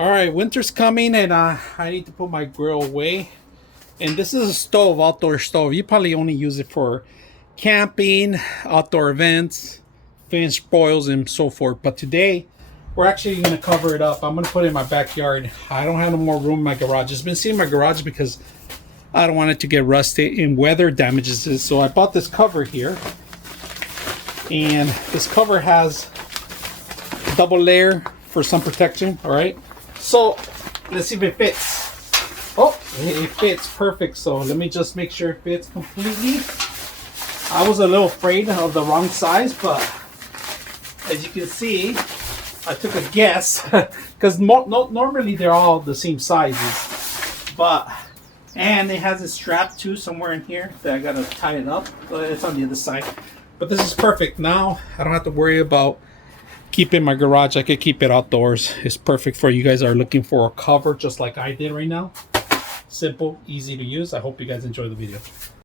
All right, winter's coming and I need to put my grill away. And this is a stove, outdoor stove. You probably only use it for camping, outdoor events, fish boils, and so forth. But today, we're actually going to cover it up. I'm going to put it in my backyard. I don't have no more room in my garage. It's been sitting in my garage because I don't want it to get rusty and weather damages it. So I bought this cover here. And this cover has a double layer for sun protection, all right? So let's see if it fits. Oh, it fits perfect. So let me just make sure it fits completely. I was a little afraid of the wrong size, but as you can see, I took a guess because normally they're all the same sizes. And it has a strap too somewhere in here that I gotta tie it up. It's on the other side. But this is perfect. Now I don't have to worry about keeping my garage. I could keep it outdoors. It's perfect for you guys that are looking for a cover just like I did right now. Simple, easy to use. I hope you guys enjoy the video.